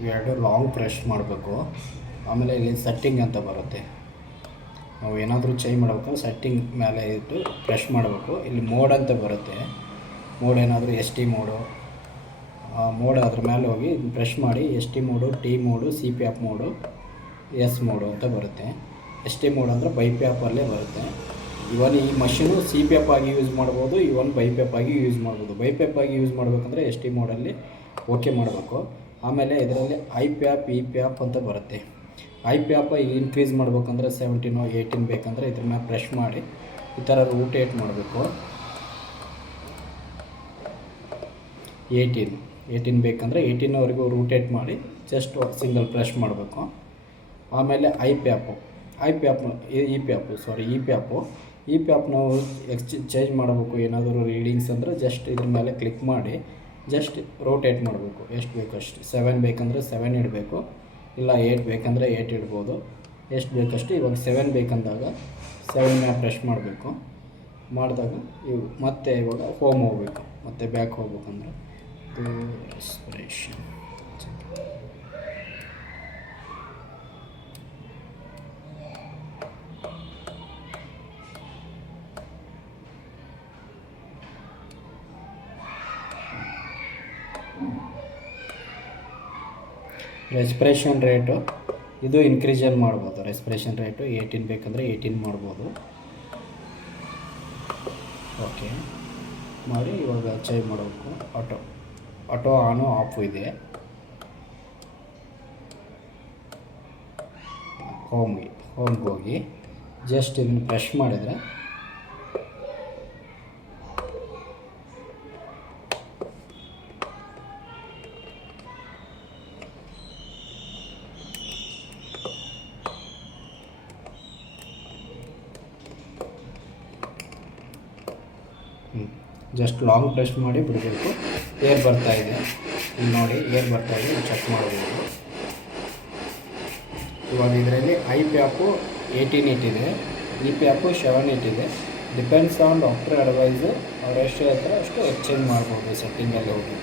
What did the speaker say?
ಇವೆರಡು long press ಮಾಡಬೇಕು. ಆಮೇಲೆ ಇಲ್ಲಿ ಸೆಟ್ಟಿಂಗ್ ಅಂತ ಬರುತ್ತೆ. ನಾವು ಏನಾದರೂ ಚೇಂಜ್ ಮಾಡಬೇಕಾದ್ರೆ ಸೆಟ್ಟಿಂಗ್ ಮೇಲೆ ಇಟ್ಟು ಪ್ರೆಸ್ ಮಾಡಬೇಕು. ಇಲ್ಲಿ ಮೋಡ್ ಅಂತ ಬರುತ್ತೆ. ಮೋಡ್ ಏನಾದರೂ ಎಸ್ ಟಿ ಮೋಡು ಮೋಡ್ ಅದ್ರ ಮೇಲೆ ಹೋಗಿ ಪ್ರೆಸ್ ಮಾಡಿ S T mode, T mode, C P app mode, S mode ಅಂತ ಬರುತ್ತೆ. ಎಸ್ ಟಿ ಮೋಡ್ ಅಂದರೆ ಬೈಪ್ಯಾಪಲ್ಲೇ ಬರುತ್ತೆ. ಇವನ್ ಈ ಮಷೀನು ಸಿ ಪಿ ಎಫ್ ಆಗಿ ಯೂಸ್ ಮಾಡ್ಬೋದು, ಇವನ್ ಬೈಪ್ಯಾಪ್ ಆಗಿ ಯೂಸ್ ಮಾಡ್ಬೋದು. ಬೈಪ್ಯಾಪ್ ಆಗಿ ಯೂಸ್ ಮಾಡಬೇಕಂದ್ರೆ ಎಸ್ ಟಿ ಮೋಡಲ್ಲಿ ಓಕೆ ಮಾಡಬೇಕು. ಆಮೇಲೆ ಇದರಲ್ಲಿ ಐ ಪ್ಯಾಪ್ ಇ ಪ್ಯಾಪ್ ಅಂತ ಬರುತ್ತೆ. ಐ ಪ್ಯಾಪ್ ಇನ್ಕ್ರೀಸ್ ಮಾಡ್ಬೇಕಂದ್ರೆ 17 18 ಬೇಕಂದರೆ ಇದ್ರ ಮೇಲೆ ಪ್ರೆಸ್ ಮಾಡಿ ಈ ಥರ ರೂಟೇಟ್ ಮಾಡಬೇಕು. 18 ಬೇಕಂದರೆ 18ವರೆಗೂ ರೂಟೇಟ್ ಮಾಡಿ ಜಸ್ಟ್ ಸಿಂಗಲ್ ಪ್ರೆಸ್ ಮಾಡಬೇಕು. ಆಮೇಲೆ ಈ ಪ್ಯಾಪು ನಾವು ಚೇಂಜ್ ಮಾಡಬೇಕು. ಏನಾದರೂ ರೀಡಿಂಗ್ಸ್ ಅಂದರೆ ಜಸ್ಟ್ ಇದ್ರ ಮೇಲೆ ಕ್ಲಿಕ್ ಮಾಡಿ ಜಸ್ಟ್ ರೋಟೇಟ್ ಮಾಡಬೇಕು. ಎಷ್ಟು ಬೇಕಷ್ಟು. 7 ಬೇಕಂದರೆ 7 ಇಡಬೇಕು, ಇಲ್ಲ 8 ಬೇಕಂದರೆ 8 ಇಡ್ಬೋದು, ಎಷ್ಟು ಬೇಕಷ್ಟು. ಇವಾಗ 7 ಬೇಕಂದಾಗ 7 ಮೇಲೆ ಪ್ರೆಸ್ ಮಾಡಬೇಕು. ಮಾಡಿದಾಗ ಇವು ಮತ್ತೆ ಇವಾಗ ಹೋಮ್ ಹೋಗಬೇಕು, ಮತ್ತು ಬ್ಯಾಕ್ ಹೋಗ್ಬೇಕಂದ್ರೆ ರೆಸ್ಪಿರೇಷನ್ ರೆಸ್ಪಿರೇಷನ್ ರೇಟು ಇದು ಇನ್ಕ್ರೀಸನ್ ಮಾಡ್ಬೋದು. ರೆಸ್ಪಿರೇಷನ್ ರೇಟು 18 ಬೇಕಂದರೆ 18 ಮಾಡ್ಬೋದು. ಓಕೆ ಮಾಡಿ ಇವಾಗ ಚೇಂಜ್ ಮಾಡಬೇಕು. ಆಟೋ ಆನು ಆಫು ಇದೆ. ಹೋಮ್ಗೆ ಹೋಗಿ ಜಸ್ಟ್ ಇದನ್ನು ಪ್ರೆಸ್ ಮಾಡಿದರೆ ಜಸ್ಟ್ ಲಾಂಗ್ ಪ್ರೆಸ್ ಮಾಡಿ ಬಿಡಬೇಕು. ಏರ್ ಬರ್ತಾ ಇದೆ, ಇಲ್ಲಿ ನೋಡಿ ಏರ್ ಬರ್ತಾ ಇದೆ, ಚೆಕ್ ಮಾಡಬಹುದು. ಇವಾಗ ಇದರಲ್ಲಿ ಐ ಪ್ಯಾಪು 18 ಇಟ್ಟಿದೆ, ಈ ಪ್ಯಾಪು 7 ಇಟ್ಟಿದೆ. Depends on doctor advice. ಅವ್ರು ಎಷ್ಟು ಹೇಳ್ತಾರೆ ಅಷ್ಟು ಎಕ್ಸ್ಚೇಂಜ್ ಮಾಡ್ಬೋದು ಸೆಟ್ಟಿಂಗಲ್ಲಿ ಹೋಗಿ.